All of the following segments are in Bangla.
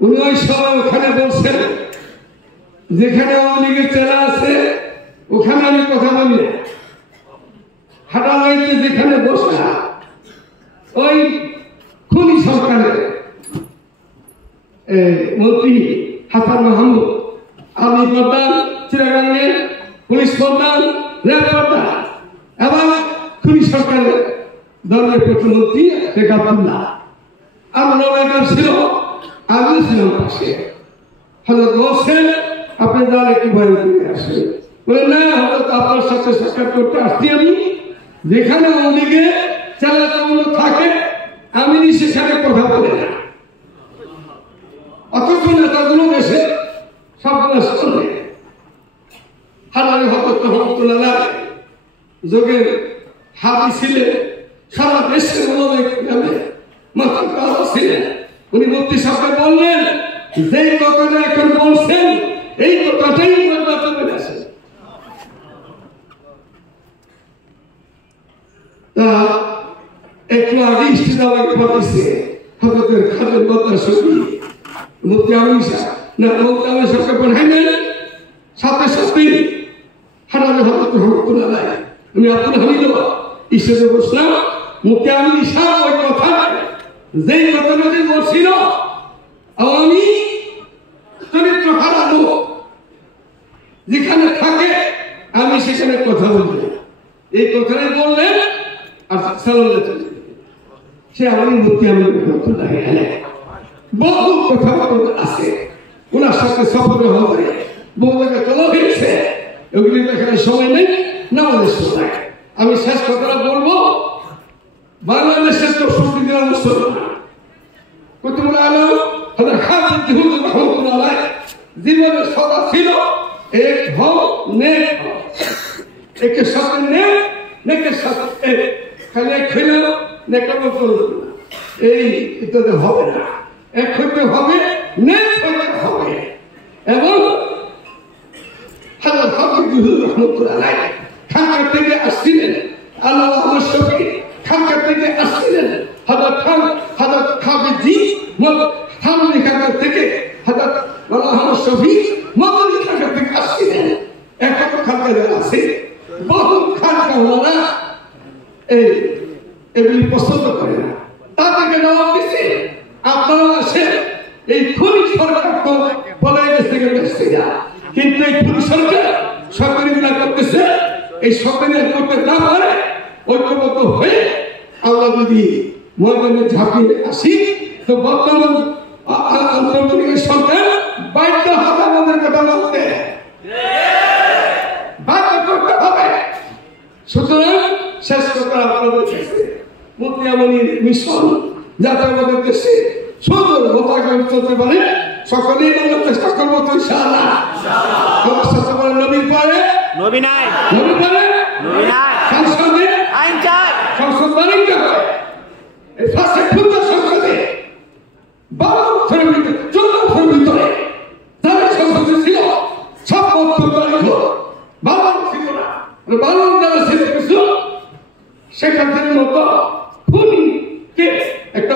উনি ওই সময় ওখানে বলছেন যেখানে আওয়ামী লীগের চেলা আছে ওখানে আমি কথা বলি না, হাটালাইতে যেখানে বসে ওই খুনি সরকারের মন্ত্রী হাসান মাহমুদ, আর্মি প্রধান চিরাগাঙ্গের, পুলিশ প্রধান, রেল প্রধান এবং খুনি সরকারের দলের প্রতিমন্ত্রী শেখ আব্দুল্লাহ আমার ছিল, আমি ছিলাম পাশে। হযরত বলছেন আপনি যান একটু বাইরে থেকে আসেন, বলে না হযরত আপনার সাথে সাক্ষাৎ করতে আসছি আমি, যেখানে ওদিকে চালাচামূল থাকে আমি সেখানে কথা বলে না, অথচ নেতাগুলো দেশে সবগুলো শুনে হারারি হযরত রহমতুল্লাহ যোগের হাতি ছিলেন, সারা দেশের মাথা কাজ ছিলেন। উনি মুফতি সাহেবকে বললেন যে কথাটা এখন বলছেন এই কথাটাই নির্বাচনের আছে। একটু আগে ইস্তিদাবাকে পাঠিয়েছে হযরতের খাদের বদলা সঙ্গী মুফতি আমিন সাহেব, না মুফতি আমিন সাহেবকে পাঠাইলেন, সাথে সাথে হারারে হযরত রহমতুল্লাহ আমি আব্দুল হামিদ ইসে বসলাম, মুফতি আমিন সাহেব ওই কথা যেই কথাটা যে বলছিল আওয়ামী চরিত্র হারানো যেখানে থাকে আমি সেখানে কথা বলবো, এই কথাটাই বললেন। আর সে আওয়ামী মুফতি আমিন রহমতুল্লাহ বহু কথা আছে, ওনার সাথে সফরে হবে বহু জায়গায় চলা হয়েছে, এগুলি দেখার সময় নেই না আমাদের সময়। আমি শেষ কথাটা বলবো, বাংলাদেশের 64 জেলা মুসলমান কুতুবুল আলম হযরত খালিদ হুজুর রাহমাতুল্লাহ জীবনে সদা ছিল এক হও নেক হও, একের সাথে নেক, নেকের সাথে এক, খালি এক হইল নেকের মতো এই ইত্যাদি হবে না, এক হইতে হবে নেক হইতে হবে। এবং হযরত খালিদ হুজুর রাহমাতুল্লাহ খানকা থেকে আসছিলেন, আল্লাহ শফি খানকা থেকে আসছিলেন, হযরত খালিদ জি থামনি খানকা থেকে হযরত আল্লাহ শফি মদনী খানকা থেকে আসছিলেন। একটা খানকা আছে বহু খানকা ওরা এগুলি পছন্দ করে না, তাদেরকে জবাব দিচ্ছে আপনারা আসেন এই খুনি সরকার তো বলে গেছে কিন্তু এই খুনি সরকার সরকারি করতেছে, এই সরকারি করতে না পারে ঐক্যবদ্ধ হয়ে আমরা যদি ময়দানে ঝাঁপিয়ে আসি তো বর্তমান আন্তর্জাতিক সরকার বাধ্য হবে আমাদের কথা বলতে, বাধ্য করতে হবে। সুতরাং শেষ কথা আপনাদের কাছে মুফতি আমিনের মিশন যাতে আমাদের দেশে সুন্দর মতামত চলতে পারে সকলেই আমরা চেষ্টা করবো তো ইনশাআল্লাহ। আমার সাথে বলেন নবী পারে নবী নাই, নবী পারে নবী নাই, সংসদে আইন চাই, সংসদ বাণিজ্য হয় এই ফাঁসে খুলতে সংসদে 12 বছরের ভিতরে 14 বছরের ভিতরে যারা সংসদে ছিল সব বক্তব্য রাখলো, 12 ছিল না 12 যারা ছিল কিছু সেখান থেকে মতো খুনিকে একটা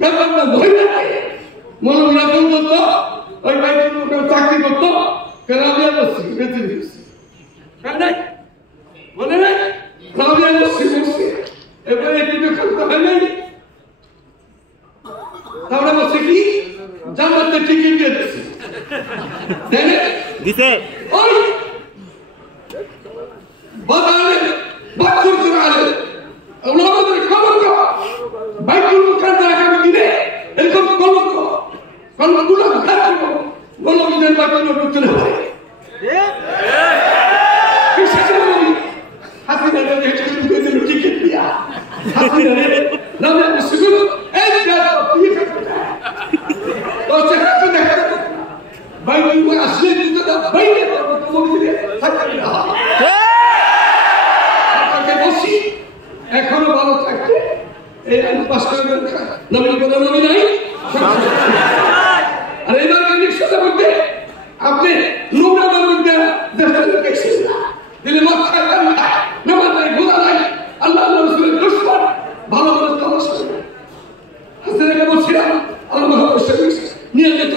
ব্যাপারটা ধরে রাখে মনে রাখুন করতো ওই বাইরে চাকরি করতো রাবিয়া বসছি বেঁচে দিচ্ছি মনে নাই রাবিয়া বসছি বসছি এবারে একটু খাতে হয় নাই, তাহলে বলছে কি জান্নাতে টিকিট দিয়ে দিছে ওই বাজারে বাচ্চুর জোগাড়ে আমাদের খবর বাইকুল মুখার্জি আগামী দিনে এরকম কলমগুলো গণবিদের বাচ্চার চলে হয় টিকিট দিয়া বাইকুল আসলে বসি এখনো ভালো থাকতে এই পাশ করে নবী বলে নবী নাই। আর এবার নিশ্চয়তা করতে আপনি নোংরা মধ্যে দেখছেন না দিলে মক্কা নামাজ নাই গোলা নাই আল্লাহ রাসূলের দুশমন ভালো ভালো তালাশ করে হাসিনাকে বলছিলাম আল্লাহ নিয়ে যেত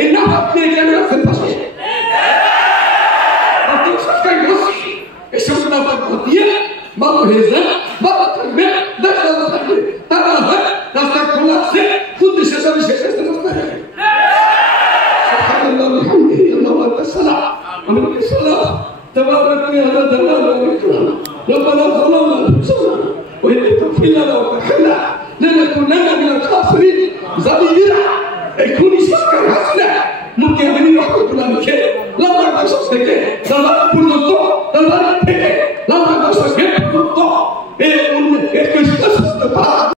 إنها أبني كانوا في البشر أبني سكان يوسي يسمونا بقضية ما هذا ما تكمل ده ما تكمل ترى ده كل شيء كل شيء سبحان الله والحمد لله والسلام على السلام تبارك يا جلال والإكرام ربنا ظلمنا أنفسنا وإن تغفر لنا وترحمنا لنكونن من الخاسرين ظالمين يكون سكر حسنا ممكن أن يحكم لنا لما نشوف ذلك